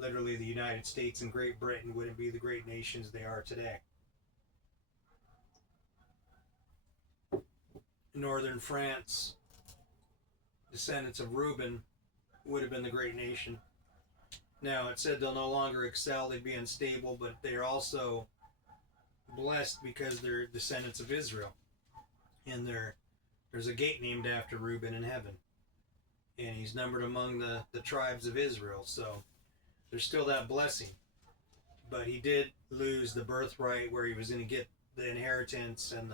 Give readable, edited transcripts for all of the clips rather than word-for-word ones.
Literally, the United States and Great Britain wouldn't be the great nations they are today. Northern France, descendants of Reuben, would have been the great nation. Now, it said they'll no longer excel, they'd be unstable, but they're also blessed because they're descendants of Israel. And there's a gate named after Reuben in heaven. And he's numbered among the tribes of Israel. So there's still that blessing. But he did lose the birthright where he was going to get the inheritance and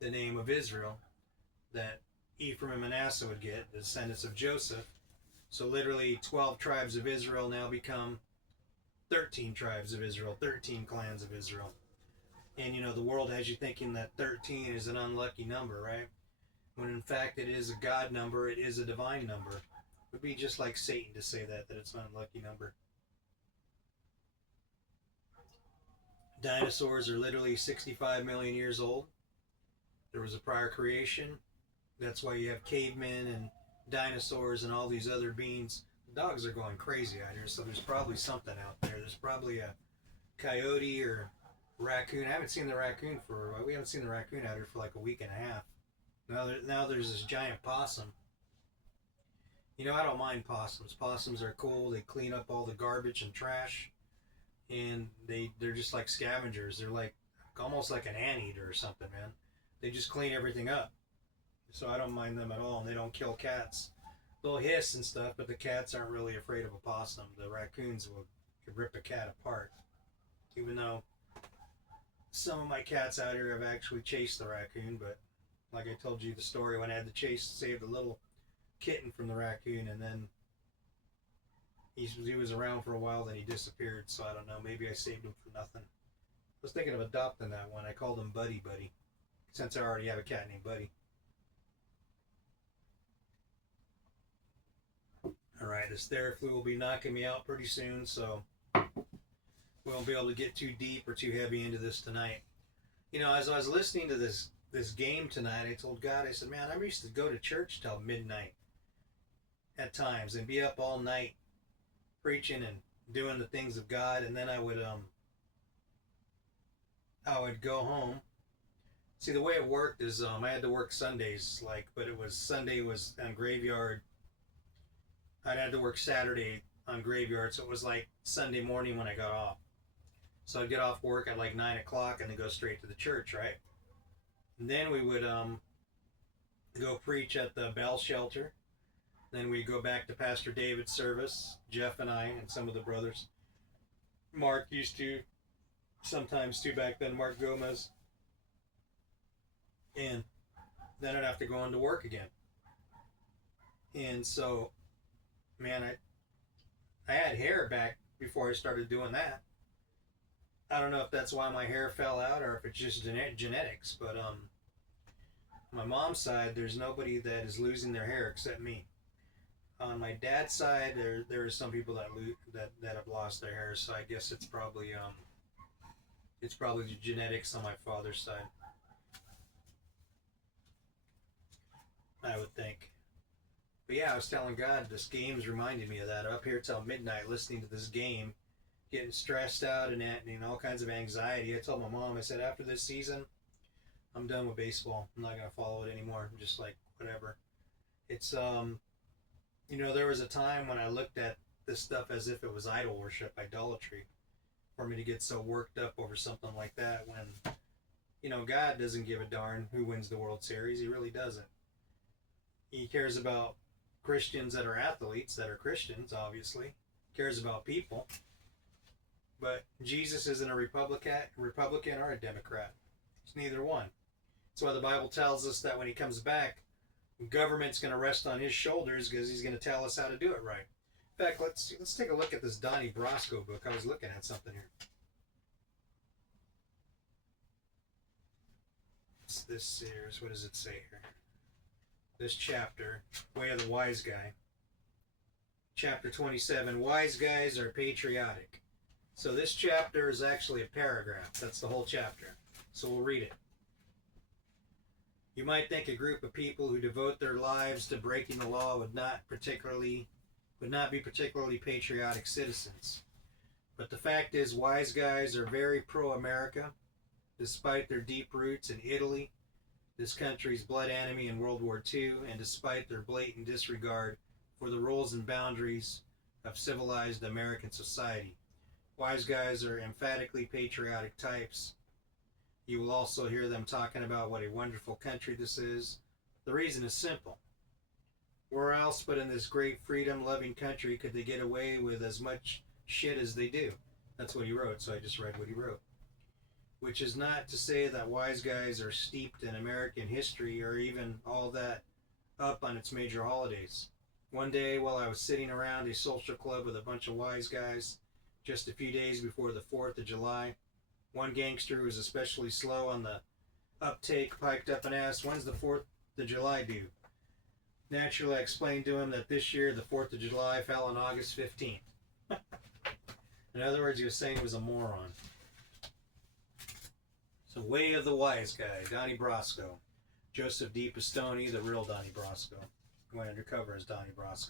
the name of Israel that Ephraim and Manasseh would get, the descendants of Joseph. So literally 12 tribes of Israel now become 13 tribes of Israel, 13 clans of Israel. And the world has you thinking that 13 is an unlucky number, right? When in fact it is a God number, it is a divine number. It would be just like Satan to say that it's an unlucky number. Dinosaurs are literally 65 million years old. There was a prior creation. That's why you have cavemen and dinosaurs and all these other beings. The dogs are going crazy out here, so there's probably something out there. There's probably a coyote or raccoon. I haven't seen the raccoon we haven't seen the raccoon out here for like a week and a half. Now there's this giant possum. I don't mind possums. Possums are cool. They clean up all the garbage and trash, and they're just like scavengers. They're like almost like an anteater or something, man. They just clean everything up. So I don't mind them at all, and they don't kill cats. They'll hiss and stuff, but the cats aren't really afraid of a possum. The raccoons could rip a cat apart. Even though some of my cats out here have actually chased the raccoon, but like I told you the story when I had to save the little kitten from the raccoon, and then he was around for a while, then he disappeared. So I don't know, maybe I saved him for nothing. I was thinking of adopting that one. I called him Buddy Buddy, since I already have a cat named Buddy. Alright, this Theraflu will be knocking me out pretty soon, so we won't be able to get too deep or too heavy into this tonight. As I was listening to this game tonight, I told God, I said, man, I used to go to church till midnight at times and be up all night preaching and doing the things of God, and then I would go home. See, the way it worked is I had to work Sundays, but Sunday was on graveyard. I'd had to work Saturday on graveyard, so it was like Sunday morning when I got off. So I'd get off work at like 9 o'clock and then go straight to the church, right? And then we would go preach at the Bell Shelter. Then we'd go back to Pastor David's service, Jeff and I and some of the brothers. Mark used to sometimes too back then, Mark Gomez. And then I'd have to go on to work again. And so, man, I had hair back before I started doing that. I don't know if that's why my hair fell out or if it's just genetics, but my mom's side, there's nobody that is losing their hair except me. On my dad's side, there are some people that have lost their hair, so I guess it's probably the genetics on my father's side. I would think. But yeah, I was telling God, this game's reminding me of that. Up here till midnight listening to this game, getting stressed out and all kinds of anxiety. I told my mom, I said, after this season, I'm done with baseball. I'm not going to follow it anymore. I'm just like, whatever. It's, there was a time when I looked at this stuff as if it was idol worship, idolatry, for me to get so worked up over something like that when, God doesn't give a darn who wins the World Series. He really doesn't. He cares about Christians that are athletes, that are Christians, obviously. He cares about people. But Jesus isn't a Republican or a Democrat. He's neither one. That's why the Bible tells us that when he comes back, government's going to rest on his shoulders because he's going to tell us how to do it right. In fact, let's take a look at this Donnie Brasco book. I was looking at something here. It's this series. What does it say here? This chapter, Way of the Wise Guy. Chapter 27, Wise Guys Are Patriotic. So this chapter is actually a paragraph. That's the whole chapter. So we'll read it. You might think a group of people who devote their lives to breaking the law would not particularly but not be particularly patriotic citizens. But the fact is, wise guys are very pro-America, despite their deep roots in Italy, this country's blood enemy in World War II, and despite their blatant disregard for the rules and boundaries of civilized American society. Wise guys are emphatically patriotic types. You will also hear them talking about what a wonderful country this is. The reason is simple. Where else but in this great freedom loving country could they get away with as much shit as they do? That's what he wrote, so I just read what he wrote. Which is not to say that wise guys are steeped in American history or even all that up on its major holidays. One day, while I was sitting around a social club with a bunch of wise guys, just a few days before the 4th of July, one gangster who was especially slow on the uptake piped up and asked, "When's the 4th of July due?" Naturally, I explained to him that this year the 4th of July fell on August 15th. In other words, he was saying he was a moron. So, Way of the Wise Guy, Donnie Brasco. Joseph D. Pistone, the real Donnie Brasco. Went undercover as Donnie Brasco.